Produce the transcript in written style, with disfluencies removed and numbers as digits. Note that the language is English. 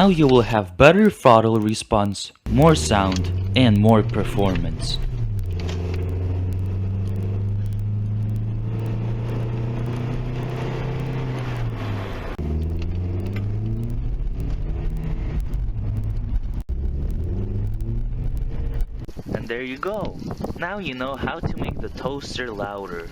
Now you will have better throttle response, more sound, and more performance. And there you go! Now you know how to make the toaster louder.